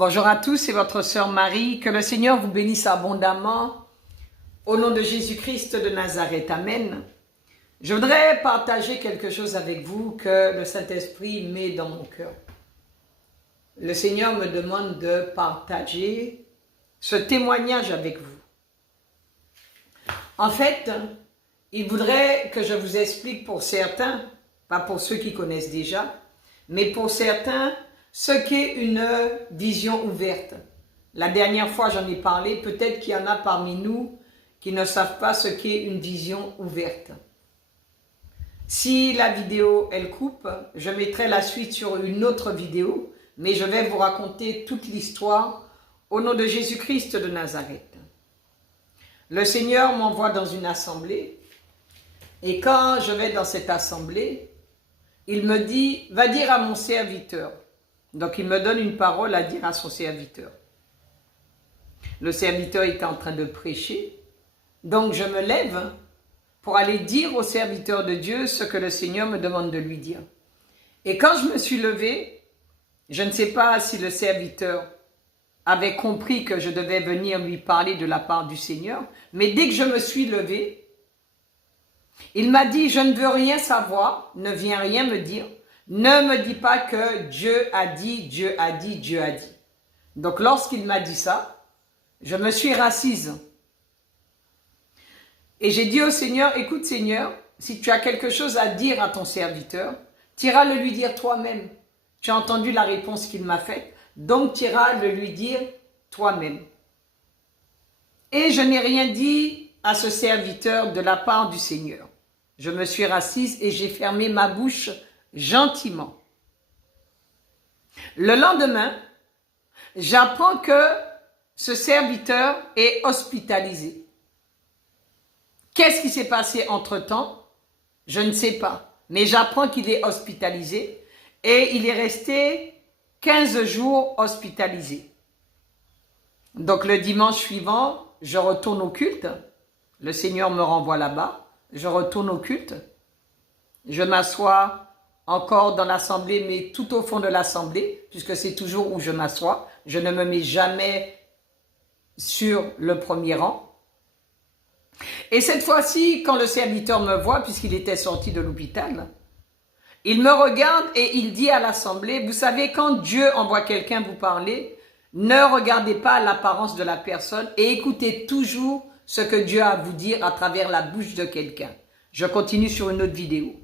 Bonjour à tous, c'est votre sœur Marie. Que le Seigneur vous bénisse abondamment. Au nom de Jésus-Christ de Nazareth, Amen. Je voudrais partager quelque chose avec vous que le Saint-Esprit met dans mon cœur. Le Seigneur me demande de partager ce témoignage avec vous. En fait, il voudrait que je vous explique pour certains, pas pour ceux qui connaissent déjà, mais pour certains, ce qu'est une vision ouverte. La dernière fois, j'en ai parlé, peut-être qu'il y en a parmi nous qui ne savent pas ce qu'est une vision ouverte. Si la vidéo, elle coupe, je mettrai la suite sur une autre vidéo, mais je vais vous raconter toute l'histoire au nom de Jésus-Christ de Nazareth. Le Seigneur m'envoie dans une assemblée, et quand je vais dans cette assemblée, il me dit, va dire à mon serviteur. Donc il me donne une parole à dire à son serviteur. Le serviteur était en train de prêcher, donc je me lève pour aller dire au serviteur de Dieu ce que le Seigneur me demande de lui dire. Et quand je me suis levé, je ne sais pas si le serviteur avait compris que je devais venir lui parler de la part du Seigneur, mais dès que je me suis levé, il m'a dit, je ne veux rien savoir, ne viens rien me dire, ne me dis pas que Dieu a dit, Dieu a dit, Dieu a dit. Donc lorsqu'il m'a dit ça, je me suis rassise. Et j'ai dit au Seigneur, écoute Seigneur, si tu as quelque chose à dire à ton serviteur, tu iras le lui dire toi-même. Tu as entendu la réponse qu'il m'a faite, donc tu iras le lui dire toi-même. Et je n'ai rien dit à ce serviteur de la part du Seigneur. Je me suis rassise et j'ai fermé ma bouche gentiment. Le lendemain, j'apprends que ce serviteur est hospitalisé. Qu'est-ce qui s'est passé entre-temps? Je ne sais pas. Mais j'apprends qu'il est hospitalisé et il est resté 15 jours hospitalisé. Donc le dimanche suivant, je retourne au culte. Le Seigneur me renvoie là-bas. Je retourne au culte. Je m'assois encore dans l'assemblée, mais tout au fond de l'assemblée, puisque c'est toujours où je m'assois. Je ne me mets jamais sur le premier rang. Et cette fois-ci, quand le serviteur me voit, puisqu'il était sorti de l'hôpital, il me regarde et il dit à l'assemblée, vous savez, quand Dieu envoie quelqu'un vous parler, ne regardez pas l'apparence de la personne et écoutez toujours ce que Dieu a à vous dire à travers la bouche de quelqu'un. Je continue sur une autre vidéo.